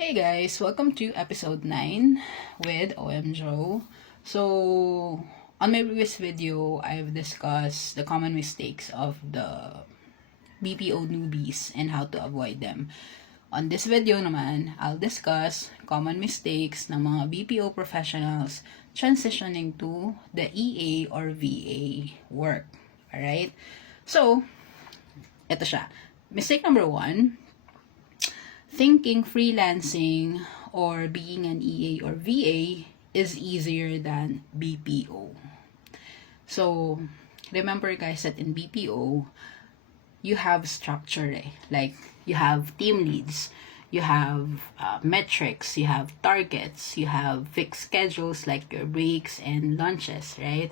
Hey guys, welcome to episode 9 with OM Joe. So, on my previous video, I've discussed the common mistakes of the BPO newbies and how to avoid them. On this video naman, I'll discuss common mistakes ng mga BPO professionals transitioning to the EA or VA work. Alright? So, ito siya. Mistake number 1, thinking freelancing or being an EA or VA is easier than BPO. So, remember guys that in BPO, you have structure like you have team leads, you have metrics, you have targets, you have fixed schedules like your breaks and lunches, right?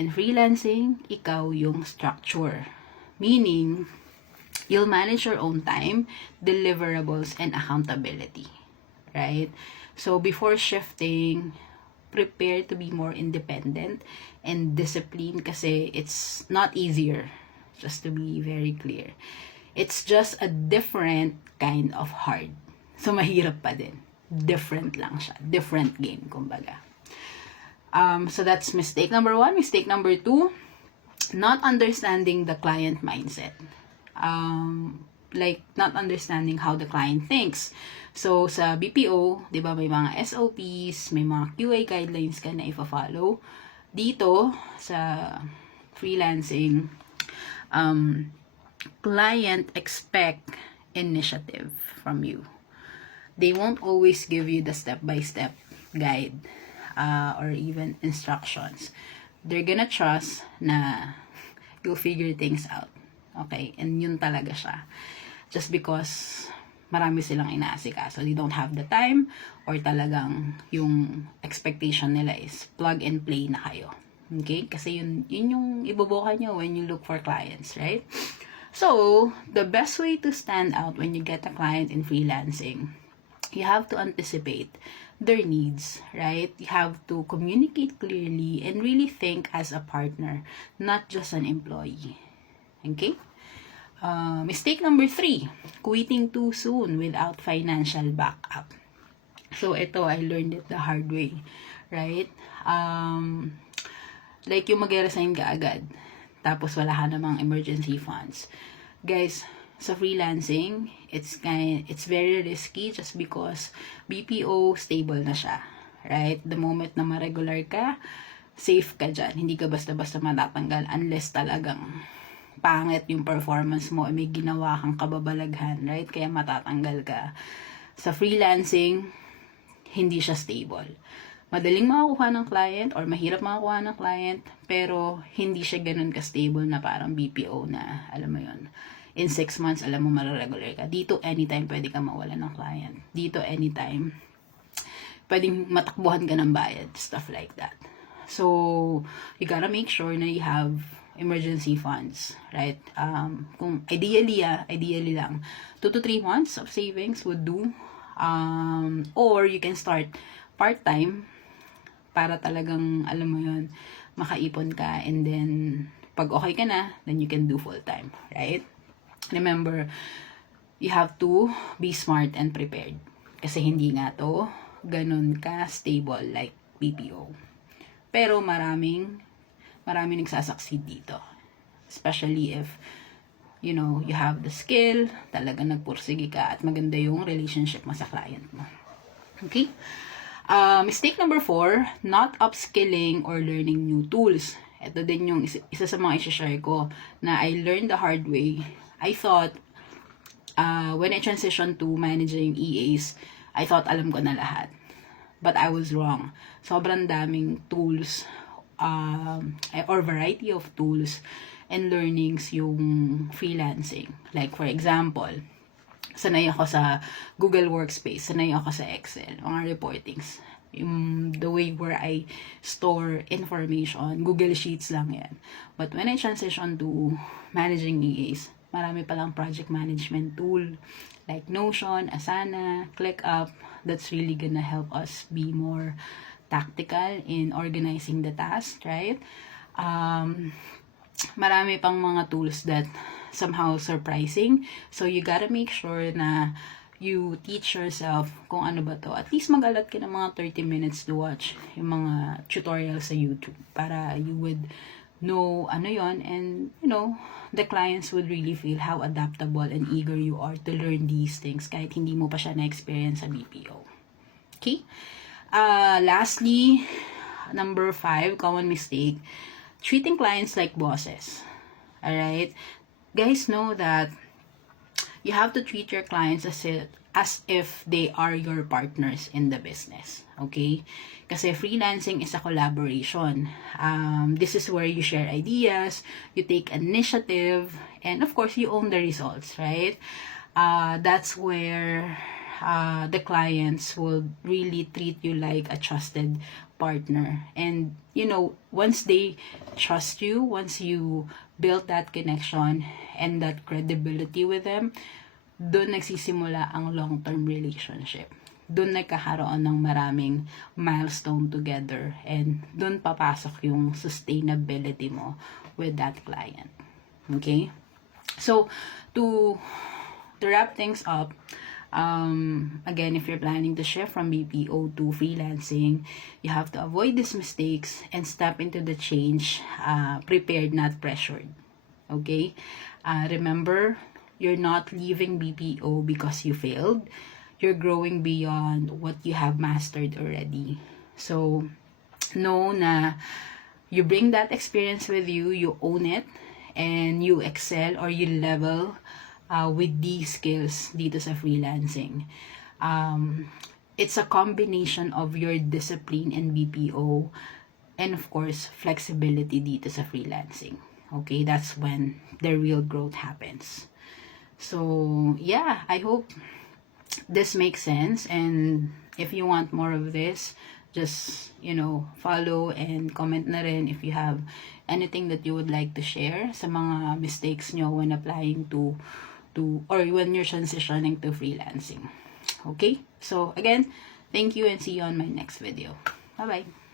In freelancing, ikaw yung structure. Meaning, you'll manage your own time, deliverables, and accountability, right? So before shifting, prepare to be more independent and disciplined kasi it's not easier, just to be very clear. It's just a different kind of hard. So mahirap pa din. Different lang siya. Different game, kumbaga. So that's mistake number 1. Mistake number 2, not understanding the client mindset. Like not understanding how the client thinks. So sa BPO, 'di ba, may mga SOPs, may mga QA guidelines ka na i-follow. Dito sa freelancing, client expect initiative from you. They won't always give you the step-by-step guide or even instructions. They're gonna trust na you'll figure things out. Okay? And yun talaga siya. Just because marami silang inaasikaso. They don't have the time or talagang yung expectation nila is plug and play na kayo. Okay? Kasi yun yung ibubuka nyo when you look for clients, right? So, the best way to stand out when you get a client in freelancing, you have to anticipate their needs, right? You have to communicate clearly and really think as a partner, not just an employee. Okay? Mistake number 3, quitting too soon without financial backup. So, ito, I learned it the hard way, right? Like yung mag-resign ka agad, tapos wala ka namang emergency funds. Guys, sa freelancing, it's very risky just because BPO stable na siya, right? The moment na ma-regular ka, safe ka dyan. Hindi ka basta-basta matatanggal unless talagang pangit yung performance mo, may ginawa kang kababalaghan, right? Kaya matatanggal ka. Sa freelancing, hindi siya stable. Madaling makakuha ng client or mahirap makakuha ng client, pero hindi siya ganun ka-stable na parang BPO na, alam mo yun, in 6 months, alam mo, mararegular ka. Dito, anytime pwede ka mawala ng client. Dito, anytime, pwedeng matakbuhan ka ng bayad, stuff like that. So, you gotta make sure na you have emergency funds, right? Kung ideally lang, 2 to 3 months of savings would do. Or you can start part-time para talagang, alam mo yun, makaipon ka, and then, pag okay ka na, then you can do full-time, right? Remember, you have to be smart and prepared. Kasi hindi nga to ganun ka stable like BPO. Pero maraming nagsasucceed dito. Especially if, you know, you have the skill, talaga nagpursige ka, at maganda yung relationship mo sa client mo. Okay? Mistake number 4, not upskilling or learning new tools. Ito din yung isa sa mga i-share ko na I learned the hard way. I thought, when I transitioned to managing EAs, I thought alam ko na lahat. But I was wrong. Sobrang daming tools or variety of tools and learnings yung freelancing. Like for example, sanay ako sa Google Workspace, sanay ako sa Excel, mga reportings. The way where I store information, Google Sheets lang yan. But when I transition to managing EAs, marami palang project management tool like Notion, Asana, ClickUp. That's really gonna help us be more tactical in organizing the task, right? Marami pang mga tools that somehow surprising. So, you gotta make sure na you teach yourself kung ano ba to. At least mag-allot ka ng mga 30 minutes to watch yung mga tutorials sa YouTube para you would know ano yon, and you know, the clients would really feel how adaptable and eager you are to learn these things kahit hindi mo pa siya na-experience sa BPO. Okay? Lastly, number 5, common mistake, treating clients like bosses. Alright? Guys, know that you have to treat your clients as if they are your partners in the business. Okay? Kasi freelancing is a collaboration. This is where you share ideas, you take initiative, and of course, you own the results, right? That's where the clients will really treat you like a trusted partner. And, you know, once they trust you, once you build that connection and that credibility with them, doon nagsisimula ang long-term relationship. Doon nagkakaroon ng maraming milestone together, and doon papasok yung sustainability mo with that client. Okay? So, to wrap things up, again, if you're planning to shift from BPO to freelancing, you have to avoid these mistakes and step into the change prepared, not pressured. Okay? Remember, you're not leaving BPO because you failed. You're growing beyond what you have mastered already. So, know na you bring that experience with you, you own it, and you excel or you level with these skills dito sa freelancing. It's a combination of your discipline in BPO and of course, flexibility dito sa freelancing. Okay, that's when the real growth happens. So, yeah, I hope this makes sense, and if you want more of this, just, you know, follow and comment na rin if you have anything that you would like to share sa mga mistakes nyo when applying to or when you're transitioning to freelancing. Okay? So, again, thank you and see you on my next video. Bye-bye.